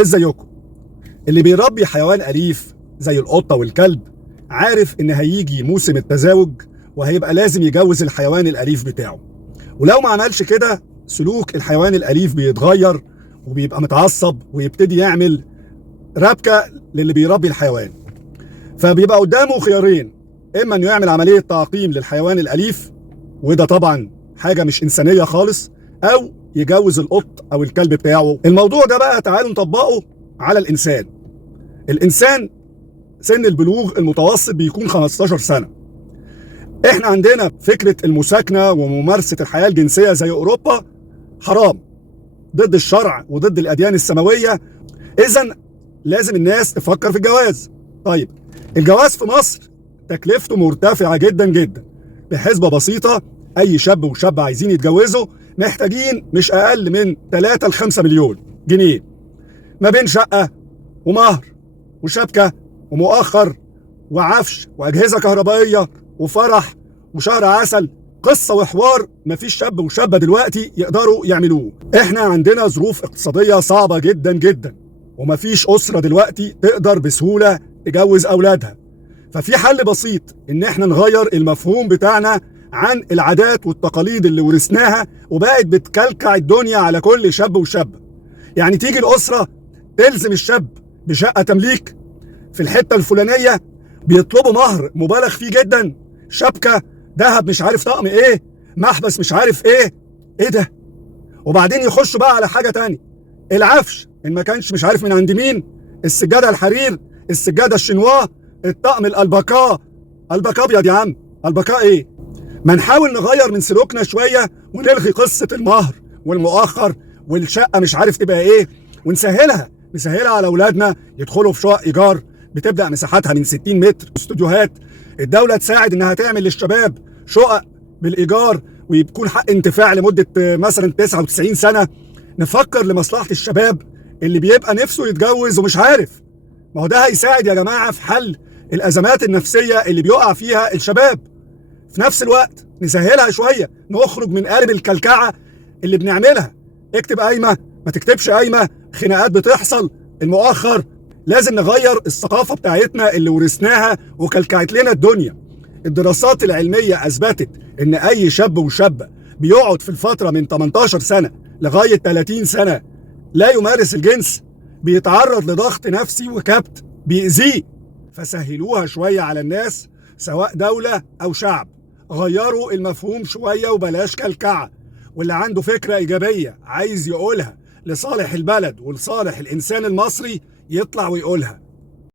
ازيكم؟ اللي بيربي حيوان أليف زي القطة والكلب عارف إن هيجي موسم التزاوج وهيبقى لازم يجوز الحيوان الأليف بتاعه، ولو ما عملش كده سلوك الحيوان الأليف بيتغير وبيبقى متعصب ويبتدي يعمل ربكة للي بيربي الحيوان. فبيبقى قدامه خيارين، إما إنه يعمل عملية تعقيم للحيوان الأليف، وده طبعا حاجة مش إنسانية خالص، أو يجوز القط أو الكلب بتاعه. الموضوع ده بقى تعالوا نطبقه على الإنسان. الإنسان سن البلوغ المتوسط بيكون 15 سنة. احنا عندنا فكرة المساكنة وممارسة الحياة الجنسية زي أوروبا حرام، ضد الشرع وضد الأديان السماوية. إذن لازم الناس تفكر في الجواز. طيب الجواز في مصر تكلفته مرتفعة جدا جدا. بحسبة بسيطة أي شاب وشاب عايزين يتجوزوا محتاجين مش أقل من 3 ل 5 مليون جنيه، ما بين شقة ومهر وشبكة ومؤخر وعفش وأجهزة كهربائية وفرح وشهر عسل. قصة وحوار مفيش شاب وشابة دلوقتي يقدروا يعملوه. احنا عندنا ظروف اقتصادية صعبة جدا جدا، ومفيش أسرة دلوقتي تقدر بسهولة تجوز أولادها. ففي حل بسيط، إن احنا نغير المفهوم بتاعنا عن العادات والتقاليد اللي ورثناها وبقت بتكلكع الدنيا على كل شاب وشابة. يعني تيجي الأسرة تلزم الشاب بشقة تمليك في الحتة الفلانية، بيطلبوا مهر مبالغ فيه جدا، شبكة ذهب مش عارف طقم ايه، محبس مش عارف ايه ده. وبعدين يخشوا بقى على حاجة تانية، العفش ان ما كانش مش عارف من عند مين، السجادة الحرير، السجادة الشنواه، الطقم الباكا ابيض. يا عم الباكا ايه؟ ما نحاول نغير من سلوكنا شوية ونلغي قصة المهر والمؤخر والشقة مش عارف تبقى ايه، ونسهلها على اولادنا يدخلوا في شقق ايجار بتبدأ مساحتها من 60 متر، استوديوهات. الدولة تساعد انها تعمل للشباب شقق بالايجار ويكون حق انتفاع لمدة مثلا 99 سنة. نفكر لمصلحة الشباب اللي بيبقى نفسه يتجوز ومش عارف. ما هو ده هيساعد يا جماعة في حل الازمات النفسية اللي بيقع فيها الشباب. في نفس الوقت نسهلها شوية، نخرج من قالب الكلكعة اللي بنعملها، اكتب قايمة ما تكتبش قايمة، خناقات بتحصل، المؤخر. لازم نغير الثقافة بتاعتنا اللي ورثناها وكلكعت لنا الدنيا. الدراسات العلمية أثبتت إن أي شاب وشابة بيقعد في الفترة من 18 سنة لغاية 30 سنة لا يمارس الجنس بيتعرض لضغط نفسي وكبت بيأذيه. فسهلوها شوية على الناس، سواء دولة أو شعب. غيروا المفهوم شوية وبلاش كلكعة. واللي عنده فكرة إيجابية عايز يقولها لصالح البلد ولصالح الإنسان المصري يطلع ويقولها.